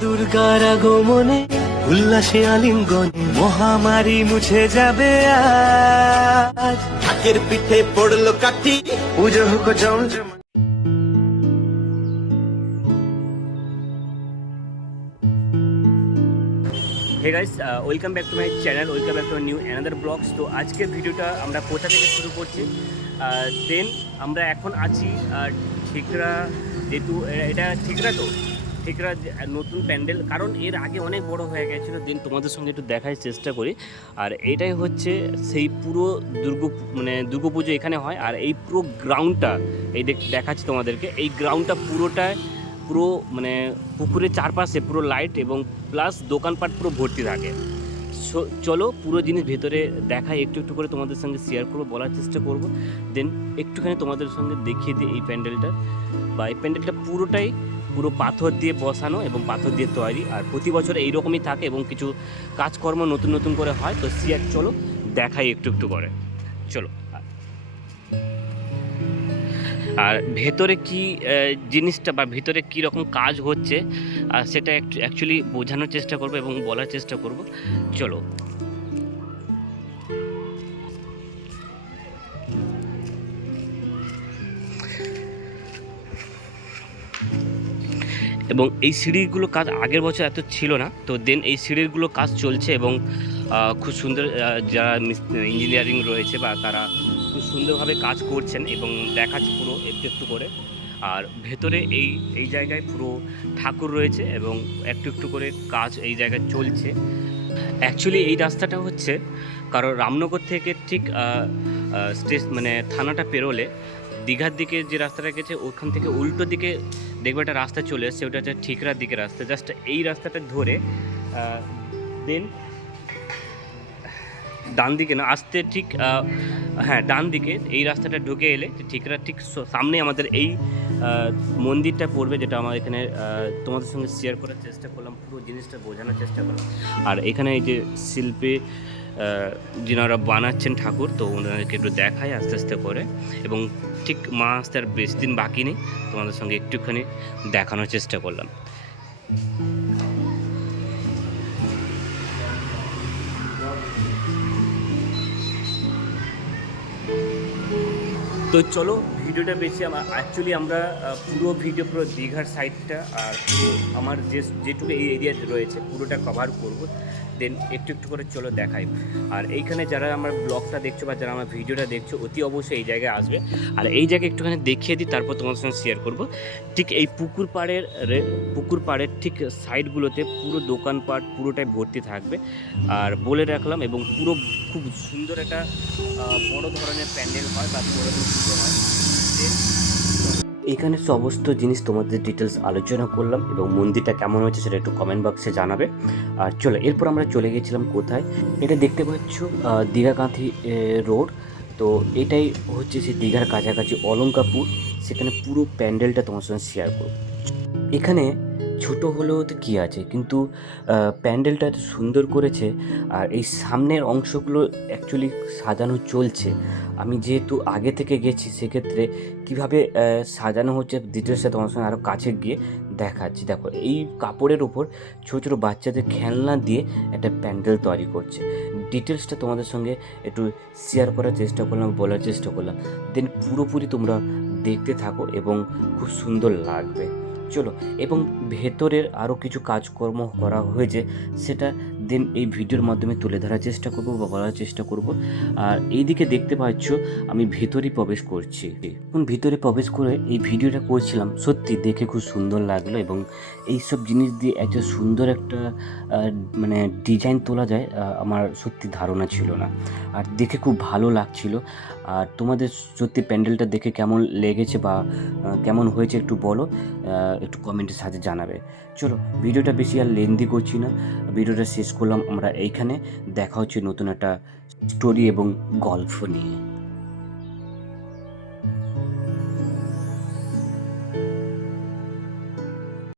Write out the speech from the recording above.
দুর্গার আগমনে উল্লাসে আলিঙ্গনে মহামারী মুছে যাবে আজ। ঢাকের পিঠে পড়ল কাঠি। পুজো হোক জমজম hey guys welcome back to my channel welcome back to new another blogs তো আজকের ভিডিওটা আমরা কোথা থেকে শুরু করছি? দেন আমরা এখন আছি আহ, ঠিকরা যেহেতু এটা ঠিকরা তো? ঠিকরা নতুন প্যান্ডেল, কারণ এর আগে অনেক বড় হয়ে গেছিল। দেন তোমাদের সঙ্গে একটু দেখার চেষ্টা করি। আর এটাই হচ্ছে সেই পুরো দুর্গ মানে দুর্গাপুজো এখানে হয়। আর এই পুরো গ্রাউন্ডটা এই দেখ- দেখাচ্ছি তোমাদেরকে। এই গ্রাউন্ডটা পুরোটায় পুরো মানে পুকুরের চারপাশে পুরো লাইট এবং প্লাস দোকানপাট পুরো ভর্তি থাকে। চলো পুরো জিনিস ভেতরে দেখাই। একটু একটু করে তোমাদের সঙ্গে শেয়ার করব, বলার চেষ্টা করব। দেন একটুখানি তোমাদের সঙ্গে দেখিয়ে দিই এই প্যান্ডেলটা। বা এই প্যান্ডেলটা পুরোটাই পুরো পাথর দিয়ে বসানো এবং পাথর দিয়ে তৈরি। আর প্রতি বছর এইরকমই থাকে এবং কিছু কাজকর্ম নতুন নতুন করে হয়। তো শেয়ার চলো দেখাই একটু একটু করে। চলো। আর ভেতরে কি জিনিসটা বা ভেতরে কি রকম কাজ হচ্ছে সেটা অ্যাকচুয়ালি বোঝানোর চেষ্টা করব এবং বলার চেষ্টা করব। চলো। এবং এই সিঁড়িগুলো কাজ আগের বছর এত ছিল না। তো দেন এই সিঁড়িগুলো কাজ চলছে এবং খুব সুন্দর যারা ইঞ্জিনিয়ারিং রয়েছে বা তারা খুব সুন্দরভাবে কাজ করছেন এবং দেখাচ্ছে পুরো একটু একটু করে। আর ভেতরে এই এই জায়গায় পুরো ঠাকুর রয়েছে এবং একটু একটু করে কাজ এই জায়গায় চলছে। অ্যাকচুয়ালি এই রাস্তাটা হচ্ছে কারণ রামনগর থেকে ঠিক স্টেশ মানে থানাটা পেরোলে, দীঘার দিকে যে রাস্তাটা গেছে, ওখান থেকে উল্টো দিকে দেখবে একটা রাস্তা চলে এসছে, ওটা হচ্ছে ঠিকরার দিকে রাস্তা। জাস্ট এই রাস্তাটা ধরে দেন ডান দিকে না, আসতে ঠিক হ্যাঁ ডান দিকে এই রাস্তাটা ঢুকে এলে ঠিকরা ঠিক সামনে আমাদের এই মন্দিরটা পড়বে যেটা আমার এখানে তোমাদের সঙ্গে শেয়ার করার চেষ্টা করলাম, পুরো জিনিসটা বোঝানোর চেষ্টা করলাম। আর এখানে এই যে শিল্পী যিনারা বানাচ্ছেন ঠাকুর, তো ওনাদেরকে একটু দেখায় আস্তে আস্তে করে। এবং ঠিক মা আসতে আর বেশি দিন বাকি নেই, তোমাদের সঙ্গে একটুখানি দেখানোর চেষ্টা করলাম। তো চলো, ভিডিওটা বেশি আমার অ্যাকচুয়ালি আমরা পুরো ভিডিও পুরো দীঘার সাইডটা আর পুরো আমার যে, যেটুকু এই এরিয়াতে রয়েছে, পুরোটা কভার করব। দেন একটু একটু করে চলো দেখাই। আর এইখানে যারা আমার ব্লগটা দেখছ বা যারা আমার ভিডিওটা দেখছ, অতি অবশ্যই এই জায়গায় আসবে। আর এই জায়গায় একটুখানি দেখিয়ে দিই, তারপর তোমার সঙ্গে শেয়ার করব। ঠিক এই পুকুর পাড়ের পুকুর পাড়ের ঠিক সাইডগুলোতে পুরো দোকানপাট পুরোটাই ভর্তি থাকবে। আর বলে রাখলাম এবং পুরো খুব সুন্দর একটা বড় ধরনের প্যান্ডেল হয় বা বড় হয়। এখানে সমস্ত জিনিস তোমাদের ডিটেলস আলোচনা করলাম এবং মন্দিরটা কেমন হয়েছে সেটা একটু কমেন্ট বক্সে জানাবে। আর চলো, এরপর আমরা চলে গেছিলাম কোথায়? এটা দেখতে পাচ্ছ দীঘা দীঘাকাঁথি রোড তো এটাই হচ্ছে সেই দীঘার কাছাকাছি অলঙ্কাপুর সেখানে পুরো প্যান্ডেলটা তোমার সঙ্গে শেয়ার করব। এখানে ছোট হলেও তো কী আছে? কিন্তু প্যান্ডেলটা এত সুন্দর করেছে আর এই সামনের অংশগুলো অ্যাকচুয়ালি সাজানো চলছে। আমি যেহেতু আগে থেকে গেছি, সেক্ষেত্রে কীভাবে সাজানো হচ্ছে ডিটেলসটা তোমার সঙ্গে আরও কাছে গিয়ে দেখাচ্ছি। দেখো, এই কাপড়ের উপর ছোটো ছোটো বাচ্চাদের খেলনা দিয়ে একটা প্যান্ডেল তৈরি করছে। ডিটেলসটা তোমাদের সঙ্গে একটু শেয়ার করার চেষ্টা করলাম, বলার চেষ্টা করলাম। দেন পুরোপুরি তোমরা দেখতে থাকো এবং খুব সুন্দর লাগবে। চলো এবং ভেতরের আরও কিছু কাজকর্ম করা হয়েছে সেটা দেন এই ভিডিওর মাধ্যমে তুলে ধরার চেষ্টা করব বা বলার চেষ্টা করব। আর এইদিকে দেখতে পাচ্ছ, আমি ভেতরে প্রবেশ করছি। এখন ভিতরে প্রবেশ করে এই ভিডিওটা করছিলাম, সত্যি দেখে খুব সুন্দর লাগল এবং এইসব জিনিস দিয়ে এত সুন্দর একটা মানে ডিজাইন তোলা যায় আমার সত্যি ধারণা ছিল না। আর দেখে খুব ভালো লাগছিল। আর তোমাদের সত্যি প্যান্ডেলটা দেখে কেমন লেগেছে বা কেমন হয়েছে একটু বলো একটু কমেন্টের সাথে জানাবে। চলো, ভিডিওটা বেশি আর লেন্দি করছি না। ভিডিওটা শেষ করলাম আমরা এইখানে। দেখা হচ্ছে নতুন একটা স্টোরি এবং গল্প নিয়ে।